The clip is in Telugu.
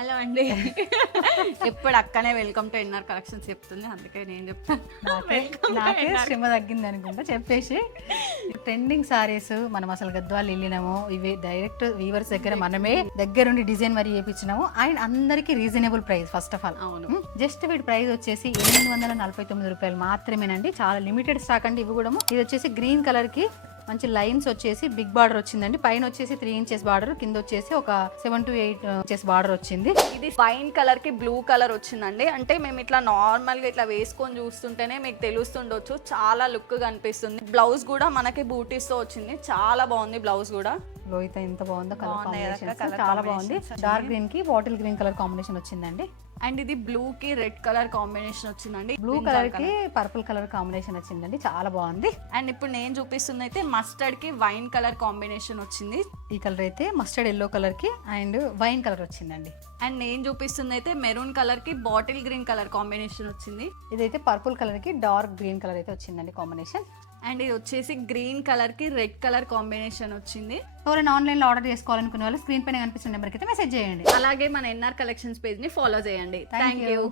హలో అండి. ఎప్పుడు అక్కనే వెల్కమ్ టు ఎన్ఆర్ కలెక్షన్స్ చెప్తుంది, అందుకే నేను చెప్తాను. నాకే శ్రమ తగ్గింది అనుకుంటా చెప్పేసి. ట్రెండింగ్ సారీస్ మనం అసలు గద్వాలు వెళ్ళినాము, ఇవి డైరెక్ట్ వీవర్స్ దగ్గర మనమే దగ్గరుండి డిజైన్ మరి చేయించినాము. అండ్ అందరికి reasonable price. First of all అవును, జస్ట్ వీటి ప్రైస్ వచ్చేసి 849 రూపాయలు మాత్రమేనండి. చాలా లిమిటెడ్ స్టాక్ అండి. ఇవి కూడా ఇది వచ్చేసి గ్రీన్ కలర్ కి మంచి లైన్స్ వచ్చేసి బిగ్ బార్డర్ వచ్చిందండి. పైన వచ్చేసి 3 ఇంచెస్ బార్డర్, కింద వచ్చేసి ఒక 7 to 8 ఇంచెస్ బార్డర్ వచ్చింది. ఇది వైన్ కలర్ కి బ్లూ కలర్ వచ్చిందండి. అంటే మేము ఇట్లా నార్మల్ గా ఇట్లా వేసుకొని చూస్తుంటేనే మీకు తెలుస్తుండొచ్చు, చాలా లుక్ గా అనిపిస్తుంది. బ్లౌజ్ కూడా మనకి బూటీస్ తో వచ్చింది, చాలా బాగుంది బ్లౌజ్ కూడా. లోయిత ఎంత బాగుందో కలర్ కాంబినేషన్, చాలా బాగుంది. డార్క్ గ్రీన్ కి బాటిల్ గ్రీన్ కలర్ కాంబినేషన్ వచ్చిందండి. అండ్ ఇది బ్లూ కి రెడ్ కలర్ కాంబినేషన్ వచ్చిందండి. బ్లూ కలర్ కి పర్పుల్ కలర్ కాంబినేషన్ వచ్చిందండి, చాలా బాగుంది. అండ్ ఇప్పుడు నేను చూపిస్తుంది అయితే మస్టర్డ్ కి వైన్ కలర్ కాంబినేషన్ వచ్చింది. ఈ కలర్ అయితే మస్టర్డ్ ఎల్లో కలర్ కి అండ్ వైన్ కలర్ వచ్చిందండి. అండ్ నేను చూపిస్తుంది అయితే మెరూన్ కలర్ కి బాటిల్ గ్రీన్ కలర్ కాంబినేషన్ వచ్చింది. ఇదైతే పర్పుల్ కలర్ కి డార్క్ గ్రీన్ కలర్ అయితే వచ్చిందండి కాంబినేషన్. అండ్ ఇది వచ్చేసి గ్రీన్ కలర్ కి రెడ్ కలర్ కాంబినేషన్ వచ్చింది. ఎవరైనా ఆన్లైన్ లో ఆర్డర్ చేసుకోవాలనుకునే వాళ్ళు స్క్రీన్ పైన కనిపిస్తున్న నెంబర్కి అయితే మెసేజ్ చేయండి. అలాగే మన ఎన్ఆర్ కలెక్షన్స్ పేజ్ ని ఫాలో చేయండి. Thank you.